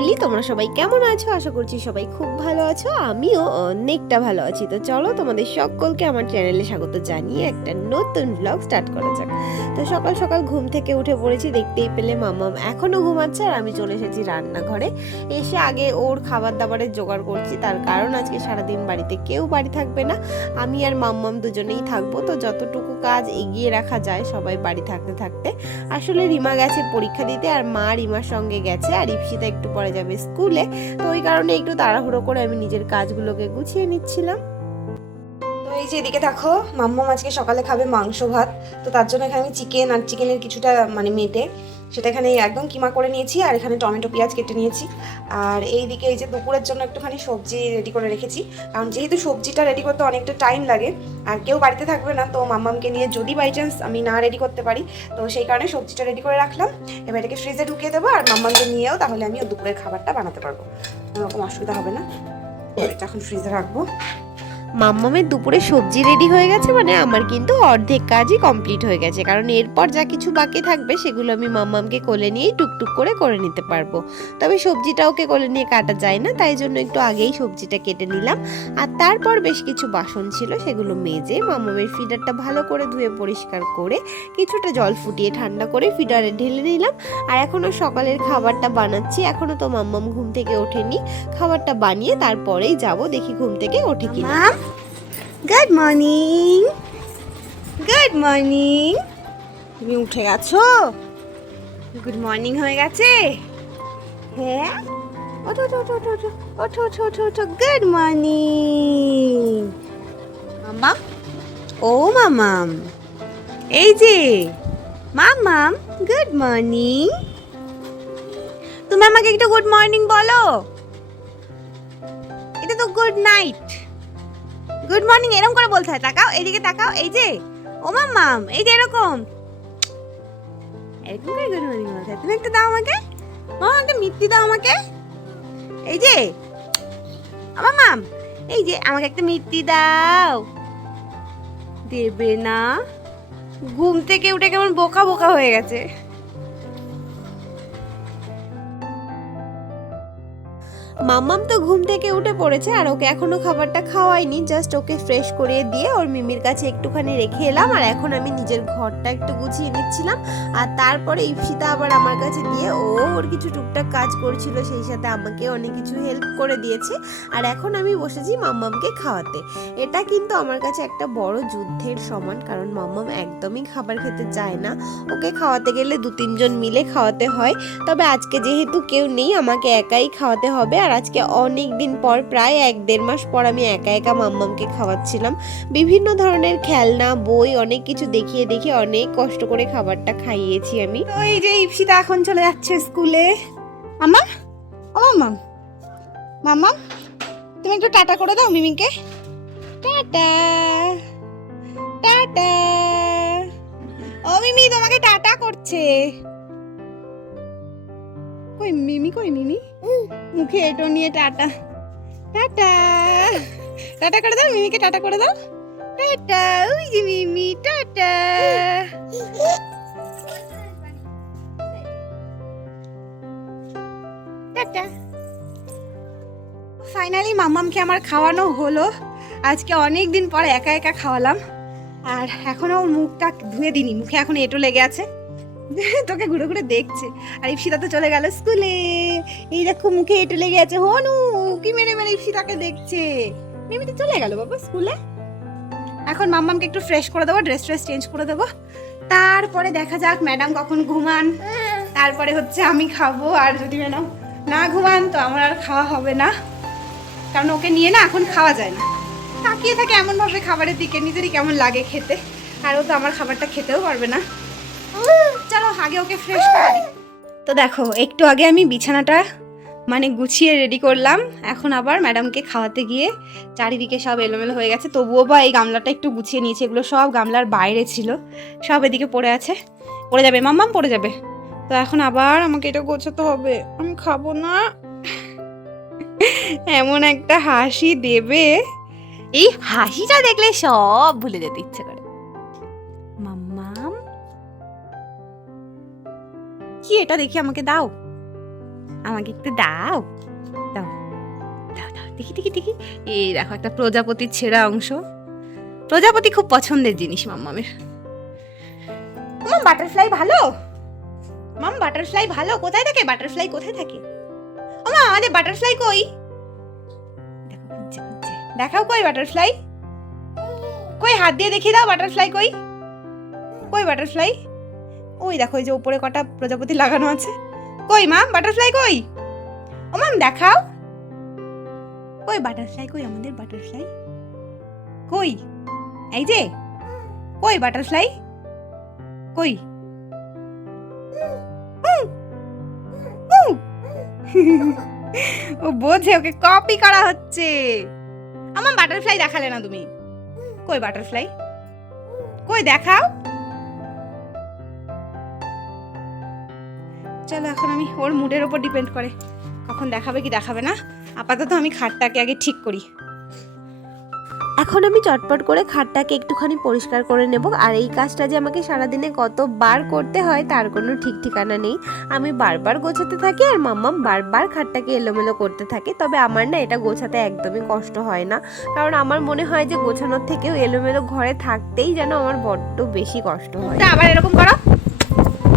Family, তোমরা সবাই কেমন আছো? আশা করছি সবাই খুব ভালো আছো, আমিও অনেকটা ভালো আছি। তো চলো তোমাদের সকলকে আমার চ্যানেলে স্বাগত জানিয়ে একটা নতুন ব্লগ স্টার্ট করা যাক। তো সকাল সকাল ঘুম থেকে উঠে পড়েছি, দেখতেই পেলে মাম্মাম এখনো ঘুমাচ্ছে আর আমি চলে এসেছি রান্নাঘরে। এসে আগে ওর খাবার দাবারের জোগাড় করছি, তার কারণ আজকে সারাদিন বাড়িতে কেউ বাড়ি থাকবে না, আমি আর মাম্মাম দুজনেই থাকবো। তো যতটুকু কাজ এগিয়ে রাখা যায় সবাই বাড়ি থাকতে থাকতে। আসলে রিমা গেছে পরীক্ষা দিতে আর মা রিমার সঙ্গে গেছে, আর ইপসিতা একটু পরে যাবে স্কুলে। তো ওই কারণে একটু তাড়াহুড়ো করে আমি নিজের কাজগুলোকে গুছিয়ে নিচ্ছিলাম। তো এই যে এদিকে দেখো, মাম্মাম আজকে সকালে খাবে মাংস ভাত। তো তার জন্য এখানে আমি চিকেন আর চিকেনের কিছুটা মেটে সেটা এখানে একদম কিমা করে নিয়েছি, আর এখানে টমেটো পেঁয়াজ কেটে নিয়েছি। আর এইদিকে এই যে দুপুরের জন্য একটুখানি সবজি রেডি করে রেখেছি, কারণ যেহেতু সবজিটা রেডি করতে অনেকটা টাইম লাগে আর কেউ বাড়িতে থাকবে না, তো মাম্মামকে নিয়ে যদি বাই চান্স আমি না রেডি করতে পারি, তো সেই কারণে সবজিটা রেডি করে রাখলাম। এবার এটাকে ফ্রিজে ঢুকিয়ে দেবো, আর মাম্মামকে নিয়েও তাহলে আমি দুপুরের খাবারটা বানাতে পারবো, এরকম অসুবিধা হবে না। এটা এখন ফ্রিজে রাখবো। মাম্মামের দুপুরে সবজি রেডি হয়ে গেছে মানে আমার কিন্তু অর্ধেক কাজই কমপ্লিট হয়ে গেছে, কারণ এরপর যা কিছু বাকি থাকবে সেগুলো আমি মাম্মামকে কোলে নিয়েই টুকটুক করে নিতে পারবো। তবে সবজিটা ওকে কোলে নিয়ে কাটা যায় না, তাই জন্য একটু আগেই সবজিটা কেটে নিলাম। আর তারপর বেশ কিছু বাসন ছিল, সেগুলো মেজে মাম্মামের ফিডারটা ভালো করে ধুয়ে পরিষ্কার করে কিছুটা জল ফুটিয়ে ঠান্ডা করে ফিডারে ঢেলে নিলাম। আর এখনো সকালের খাবারটা বানাচ্ছি, এখনো তো মাম্মাম ঘুম থেকে ওঠেনি। খাবারটা বানিয়ে তারপরেই যাব, দেখি ঘুম থেকে ওঠে কিনা। Good morning, good morning. তুমি উঠে গেছো? গুড মর্নিং হয়ে গেছে? হ্যাঁ, ওঠো ওঠো ওঠো ওঠো ওঠো ওঠো ওঠো ওঠো। গুড মর্নিং মাম্মাম। ও মাম্মাম, এই যে মাম্মাম, গুড মর্নিং। তুমি আমাকে একটু গুড মর্নিং বলো। এটা তো গুড নাইট। গুড মর্নিং এরকম করে বলতে হয়। তাকাও, এইদিকে তাকাও। এই যে ও মাম্মাম, এই যে এরকম এরকম করে গুড মর্নিং বলতে হয়। তুমি একটা দাও আমাকে, মামা একটা মিষ্টি দাও আমাকে। এই যে মাম্মাম, এই যে আমাকে একটা মিষ্টি দাও। দেবে না? ঘুম থেকে উঠে কেমন বোকা বোকা হয়ে গেছে। মাম্মাম তো ঘুম থেকে উঠে পড়েছে, আর ওকে এখনো খাবারটা খাওয়াইনি, জাস্ট ওকে ফ্রেশ করিয়ে দিয়ে ওর মিমির কাছে একটুখানি রেখে এলাম। আর এখন আমি নিজের ঘরটা একটু গুছিয়ে নিচ্ছিলাম, আর তারপরে ইপসিতা আবার আমার কাছে দিয়ে ওর কিছু টুকটাক কাজ করছিল, সেই সাথে আমাকে অনেক কিছু হেল্প করে দিয়েছে। আর এখন আমি বসেছি মাম্মামকে খাওয়াতে। এটা কিন্তু আমার কাছে একটা বড় যুদ্ধের সমান, কারণ মাম্মাম একদমই খাবার খেতে চায় না। ওকে খাওয়াতে গেলে 2-3 জন মিলে খাওয়াতে হয়, তবে আজকে যেহেতু কেউ নেই আমাকে একাই খাওয়াতে হবে। আর আজকে অনেক দিন পর, প্রায় 1-1.5 মাস পর আমি একা একা মাম্মামকে খাওয়াচ্ছিলাম। বিভিন্ন ধরনের খেলনা, বই, অনেক কিছু দেখিয়ে দেখিয়ে অনেক কষ্ট করে খাবারটা খাইয়েছি আমি। তো এই যে ইপসিতা এখন চলে যাচ্ছে স্কুলে। মাম্মা, ও মাম্মাম, মাম্মাম তুমি একটু টাটা করে দাও মিমিকে। Tata tata. ও মিমি তোমাকে টাটা করছে। কই মিমি, কই মিমি? মুখে এটো নিয়ে টাটা টাটা। টাটা করে দাও মিমিকে, টাটা করে দাও। টাটা, ওই যে মিমি, টাটা। টাটা। ফাইনালি মাম্মামকে আমার খাওয়ানো হলো। আজকে অনেক দিন পর একা একা খাওয়ালাম, আর এখনো ওর মুখটা ধুয়ে দিনি, মুখে এখন এঁটো লেগে আছে। তোকে ঘুরে ঘুরে দেখছে। আর ইপসিতা তো চলে গেল স্কুলে। এই দেখো মুখে এঁটো লেগে আছে। হনু কি মেরে মেরে ইপসিতাকে দেখছে। মিমি তো চলে গেল বাবা স্কুলে। এখন মাম্মামকে একটু ফ্রেশ করে দেবো, ড্রেস চেঞ্জ করে দেবো, তারপরে দেখা যাক ম্যাডাম কখন ঘুমান, তারপরে হচ্ছে আমি খাবো। আর যদি ম্যাডাম না ঘুমান তো আমার আর খাওয়া হবে না, কারণ ওকে নিয়ে না এখন খাওয়া যায় না। তাকিয়ে থাকে এমনভাবে খাবারের দিকে, নিজেরই কেমন লাগে খেতে, আর ও তো আমার খাবারটা খেতেও পারবে না। চলো আগে ওকে ফ্রেশ করে দিই। তো দেখো একটু আগে আমি বিছানাটা গুছিয়ে রেডি করলাম, এখন আবার ম্যাডামকে খাওয়াতে গিয়ে চারিদিকে সব এলোমেলো হয়ে গেছে। তবুও বা এই গামলাটা একটু গুছিয়ে নিয়েছি, এগুলো সব গামলার বাইরে ছিল, সব এদিকে পড়ে আছে, পড়ে যাবে মাম্মাম, পড়ে যাবে। তো এখন আবার আমাকে এটা গোছাতে হবে, আমি খাবো না। এমন একটা হাসি দেবে, এই হাসিটা দেখলে সব ভুলে যেতে ইচ্ছে করে। মাম্মাম কি এটা, দেখি আমাকে দাও। আমাকে একটু দাও দাও দাও দাও দেখি দেখি দেখি। এই দেখো একটা প্রজাপতির ছেঁড়া অংশ। প্রজাপতি খুব পছন্দের জিনিস মাম্মামের। মাম বাটারফ্লাই ভালো, মাম বাটারফ্লাই ভালো। কোথায় থাকে বাটারফ্লাই, কোথায় থাকে? ও মা আমাদের বাটারফ্লাই কই? দেখো খুঁজছে খুঁজছে, দেখাও কই বাটারফ্লাই, কই হাত দিয়ে দেখিয়ে দাও বাটারফ্লাই কই, কই বাটারফ্লাই? ওই দেখো এই যে উপরে কটা প্রজাপতি লাগানো আছে। কই মা বাটারফ্লাই কই? ও মাম দেখাও কই বাটারফ্লাই, কই আমাদের বাটারফ্লাই কই? এই যে কই বাটারফ্লাই কই? ও বোঝে, ওকে কপি করা হচ্ছে। আমার বাটারফ্লাই দেখালে না তুমি, কই বাটারফ্লাই কই দেখাও। চলো এখন আমি ওর মুডের উপর ডিপেন্ড করে কখন দেখাবে কি দেখাবে না। আপাতত আমি খাটটাকে আগে ঠিক করি। এখন আমি চটপট করে খাটটাকে একটুখানি পরিষ্কার করে নেব। আর এই কাজটা যে আমাকে সারাদিনে কতবার করতে হয় তার কোনো ঠিক ঠিকানা নেই। আমি বারবার গোছাতে থাকি আর মাম্মাম বারবার খাটটাকে এলোমেলো করতে থাকে। তবে আমার না এটা গোছাতে একদমই কষ্ট হয় না, কারণ আমার মনে হয় যে গোছানোর থেকেও এলোমেলো ঘরে থাকতেই যেন আমার বড্ড বেশি কষ্ট হয়। আবার এরকম করো,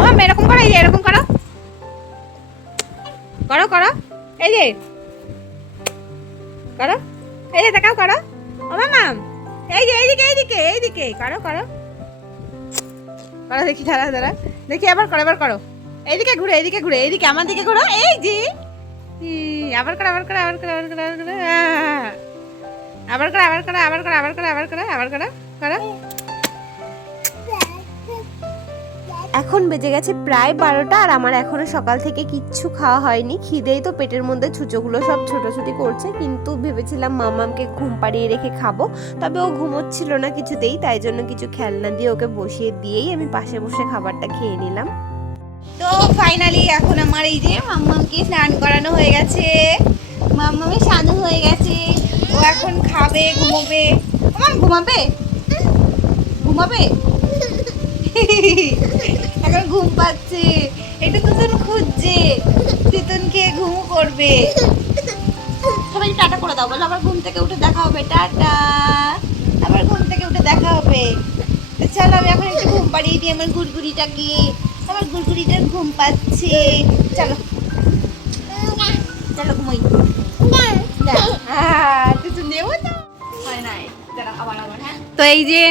ও এরকম করো, এই যে এরকম করো করো করো, এই যে করো, এই যে দেখাও করো। ও মামা এই যে এইদিকে এইদিকে এইদিকে করো করো করো, দেখি দাঁড়া দাঁড়া দেখি, আবার করো আবার করো, এইদিকে ঘুরে এইদিকে ঘুরে এইদিকে আমার দিকে ঘুরো, এই যে আবার করো আবার করো আবার করো আবার করো আবার করো, আবার করো আবার করো আবার করো আবার করো আবার করো আবার করো করো। এখন বেজে গেছে প্রায় 12টা আর আমার এখনো সকাল থেকে কিচ্ছু খাওয়া হয়নি। খিদেই তো পেটের মধ্যে ছুঁচোগুলো সব ছোটাছুটি করছে, কিন্তু ভেবেছিলাম মামামকে ঘুম পাড়িয়ে রেখে খাবো, তবে ও ঘুমোচ্ছিল না কিছুতেই, তাই জন্য কিছু খেলনা দিয়ে ওকে বসিয়ে দিয়েই আমি পাশে বসে খাবারটা খেয়ে নিলাম। তো ফাইনালি এখন আমার এই যে মাম্মামকে স্নান করানো হয়ে গেছে, মাম্মামের স্নান হয়ে গেছে, ও এখন খাবে ঘুমোবে। মাম্মাম ঘুমাবে ঘুমাবে এখন ঘুম পাচ্ছে, একটু তুতুন খুঁজছে, তুতুনকে ঘুম করবে। সবাই টাটা করে দাও, বলো আবার ঘুম থেকে উঠে দেখা হবে, টাটা, আবার ঘুম থেকে উঠে দেখা হবে। তো চলো আমি এখন একটু ঘুম পাড়িয়ে দিই আমার গুড়গুড়িটাকে, আমার গুড়গুড়িটার ঘুম পাচ্ছে। চলো চলো ঘুমাই, তুতুন দেবো তো হয় নাই। তো এই যে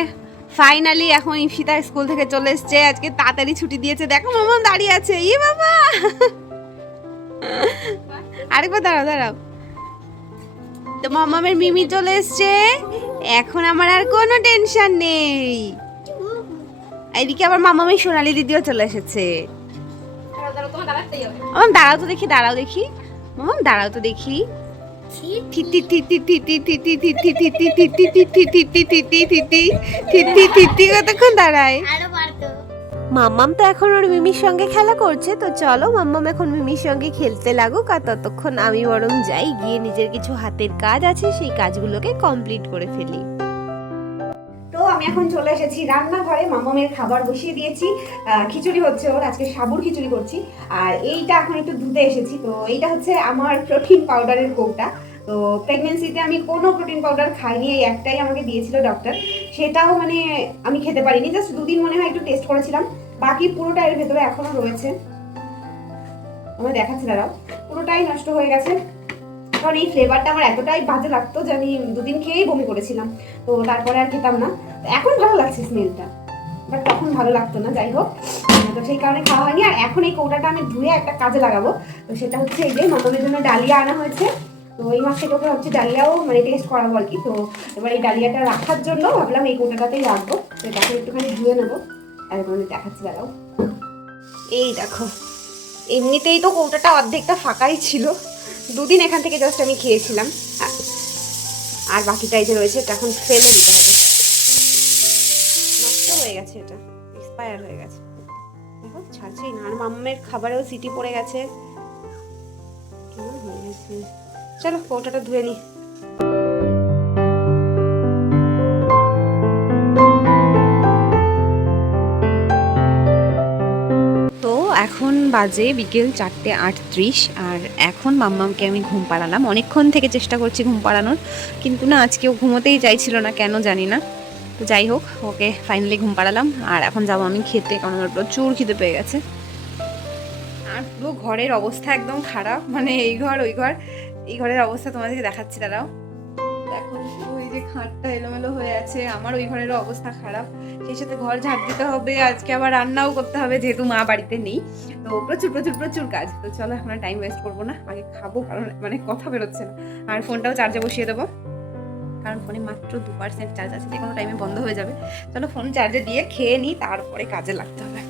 ফাইনালি এখন ইপসিতা স্কুল থেকে চলে এসছে, আজকে তাড়াতাড়ি ছুটি দিয়েছে। দেখো মামা দাঁড়িয়ে আছে, ই বাবা আরেকবার দাঁড়াও দাঁড়াও। তো মামামের মিমি চলে এসছে, এখন আমার আর কোনো টেনশন নেই। এইদিকে আবার মামামের সোনালি দিদিও চলে এসেছে। মামাম দাঁড়াও তো দেখি, দাঁড়াও দেখি, মামাম দাঁড়াও তো দেখি। কতক্ষণ দাঁড়ায়? মাম্মাম তো এখন ওর মিমির সঙ্গে খেলা করছে, তো চলো মাম্মাম এখন মিমির সঙ্গে খেলতে লাগুক, আর ততক্ষণ আমি বরং যাই, গিয়ে নিজের কিছু হাতের কাজ আছে সেই কাজগুলোকে কমপ্লিট করে ফেলি। তো আমি এখন চলে এসেছি রান্নাঘরে, মামামের খাবার বসিয়ে দিয়েছি। খিচুড়ি হচ্ছে ওর, আজকে সাবুর খিচুড়ি করছি। আর এইটা এখন একটু ধুতে এসেছি। তো এইটা হচ্ছে আমার প্রোটিন পাউডারের কৌটা। তো প্রেগনেন্সিতে আমি কোনো প্রোটিন পাউডার খাইনি, এই একটাই আমাকে দিয়েছিল ডক্টর, সেটাও মানে আমি খেতে পারিনি, জাস্ট 2 দিন মনে হয় একটু টেস্ট করেছিলাম, বাকি পুরোটা এর ভেতরে এখনো রয়েছে। আমার দেখাচ্ছি দাঁড়াও, পুরোটাই নষ্ট হয়ে গেছে, কারণ এই ফ্লেভারটা আমার এতটাই বাজে লাগতো যে আমি 2 দিন খেয়েই বমি করেছিলাম। তো তারপরে আর খেতাম না। এখন ভালো লাগছে স্মেলটা, বাট তখন ভালো লাগতো না। যাই হোক, তো সেই কারণে খাওয়া হয়নি। আর এখন এই কৌটাটা আমি ধুয়ে একটা কাজে লাগাবো। তো সেটা হচ্ছে এই যে মামামের জন্য ডালিয়া আনা হয়েছে। তো এই মাস থেকে ওকে হচ্ছে ডালিয়াও মানে টেস্ট করাবো আর কি। তো এবার এই ডালিয়াটা রাখার জন্য ভাবলাম এই কৌটাটাতেই রাখবো। তো এটাকে একটুখানি ধুয়ে নেবো, আর কোনো দেখাচ্ছি দাঁড়াও। এই দেখো, এমনিতেই তো কৌটাটা অর্ধেকটা ফাঁকাই ছিল, 2 দিন এখান থেকে জাস্ট আমি খেয়েছিলাম, আর বাকিটাই যে রয়েছে এটা এখন ফেলে দিতে হবে। নষ্ট হয়ে গেছে, এটা এক্সপায়ার হয়ে গেছে, দেখো ছাড়ছেই না। আর মাম্মামের খাবারেও সিটি পড়ে গেছে, কেমন হয়ে গেছে। চলো কৌটাটা ধুয়ে নিই। তো এখন বাজে বিকেল 4:38 আর এখন মাম্মামকে আমি ঘুম পাড়ালাম। অনেকক্ষণ থেকে চেষ্টা করছি ঘুম পাড়ানোর, কিন্তু না আজকেও ঘুমোতেই চাইছিল না, কেন জানি না। তো যাই হোক, ওকে ফাইনালি ঘুম পাড়ালাম। আর এখন যাবো আমি খেতে, কারণ আমার প্রচুর খিদে পেয়ে গেছে। আর পুরো ঘরের অবস্থা একদম খারাপ, মানে এই ঘর ওই ঘর, এই ঘরের অবস্থা তোমাদেরকে দেখাচ্ছি, দাঁড়াও। দেখো ওই যে খাটটা এলোমেলো হয়ে আছে, আমার ওই ঘরেরও অবস্থা খারাপ। সেই সাথে ঘর ঝাড় দিতে হবে, আজকে আবার রান্নাও করতে হবে যেহেতু মা বাড়িতে নেই। তো প্রচুর প্রচুর প্রচুর কাজ। তো চলো এখন টাইম ওয়েস্ট করবো না, আগে খাবো, কারণ মানে কথা বেরোচ্ছে না। আর ফোনটাও চার্জে বসিয়ে দেবো, কারণ ফোনে মাত্র 2% চার্জ আছে, যে কোনো টাইমে বন্ধ হয়ে যাবে। চলো ফোন চার্জে দিয়ে খেয়ে নিই, তারপরে কাজে লাগতে হবে।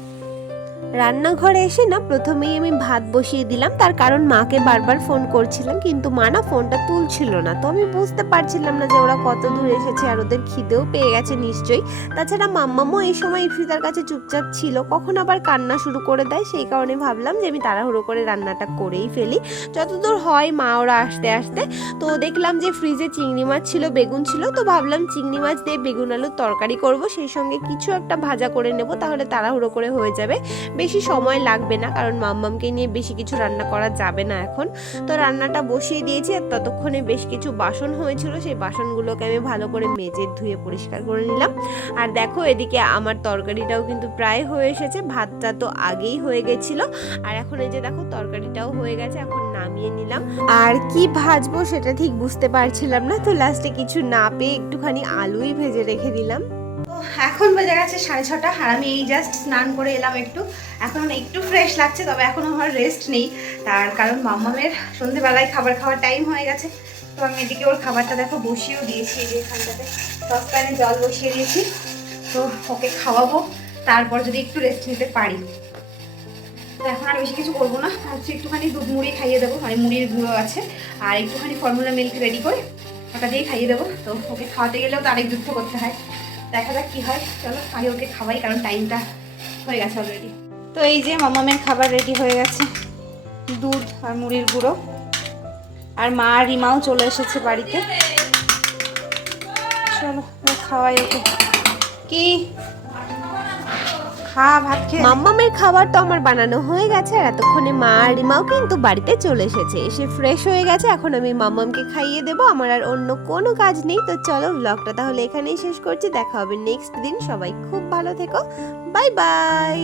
রান্নাঘরে এসে না প্রথমেই আমি ভাত বসিয়ে দিলাম, তার কারণ মাকে বারবার ফোন করছিলাম কিন্তু মা না ফোনটা তুলছিল না। তো আমি বুঝতে পারছিলাম না যে ওরা কত দূর এসেছে, আর ওদের খিদেও পেয়ে গেছে নিশ্চয়ই। তাছাড়া মাম্মামও এই সময় ইফরিতার কাছে চুপচাপ ছিল, কখন আবার কান্না শুরু করে দেয়, সেই কারণে ভাবলাম যে আমি তাড়াহুড়ো করে রান্নাটা করেই ফেলি যতদূর হয় মা ওরা আসতে আসতে। তো দেখলাম যে ফ্রিজে চিংড়ি মাছ ছিল, বেগুন ছিল, তো ভাবলাম চিংড়ি মাছ দিয়ে বেগুন আলুর তরকারি করব, সেই সঙ্গে কিছু একটা ভাজা করে নেব, তাহলে তাড়াহুড়ো করে হয়ে যাবে, বেশি সময় লাগবে না, কারণ মাম্মামকে নিয়ে বেশি কিছু রান্না করা যাবে না এখন। তো রান্নাটা বসিয়ে দিয়েছি, আর ততক্ষণে বেশ কিছু বাসন হয়েছিল, সেই বাসনগুলোকে আমি ভালো করে মেজে ধুয়ে পরিষ্কার করে নিলাম। আর দেখো এদিকে আমার তরকারিটাও কিন্তু প্রায় হয়ে এসেছে, ভাতটা তো আগেই হয়ে গেছিল, আর এখন এই যে দেখো তরকারিটাও হয়ে গেছে, এখন নামিয়ে নিলাম। আর কি ভাজবো সেটা ঠিক বুঝতে পারছিলাম না, তো লাস্টে কিছু না পেয়ে একটুখানি আলুই ভেজে রেখে দিলাম। এখন বাজে গেছে 6:30, আর আমি এই জাস্ট স্নান করে এলাম একটু, এখন একটু ফ্রেশ লাগছে, তবে এখন আমার রেস্ট নেই, তার কারণ মাম্মামের সন্ধেবেলায় খাবার খাওয়ার টাইম হয়ে গেছে। তো আমি এদিকে ওর খাবারটা দেখো বসিয়েও দিয়েছি, এই যে এখানটাতে সসপ্যানে জল বসিয়ে দিয়েছি। তো ওকে খাওয়াবো, তারপর যদি একটু রেস্ট নিতে পারি। তো এখন আর বেশি কিছু করবো না, হচ্ছে একটুখানি দুধ মুড়ি খাইয়ে দেবো, মানে মুড়ির গুঁড়ো আছে, আর একটুখানি ফর্মুলা মিল্ক রেডি করে ওটা দিয়েই খাইয়ে দেবো। তো ওকে খাওয়াতে গেলেও তো আরেক যুদ্ধ করতে হয়, দেখা যাক কি হয়। চলো আগে ওকে খাওয়াই, কারণ টাইমটা হয়ে গেছে অলরেডি। তো এই যে মামামের খাবার রেডি হয়ে গেছে, দুধ আর মুড়ির গুঁড়ো, আর মা আর রিমাও চলে এসেছে বাড়িতে। চলো খাওয়াই ওকে। কি খা, ভাত খেয়ে। মাম্মামের খাবার তো আমার বানানো হয়ে গেছে, আর এতক্ষণে মা আর রিমাও কিন্তু বাড়িতে চলে এসেছে, এসে ফ্রেশ হয়ে গেছে। এখন আমি মাম্মামকে খাইয়ে দেবো, আমার আর অন্য কোনো কাজ নেই। তো চলো ব্লগটা তাহলে এখানেই শেষ করছি, দেখা হবে নেক্সট দিন। সবাই খুব ভালো থেকো, বাই বাই।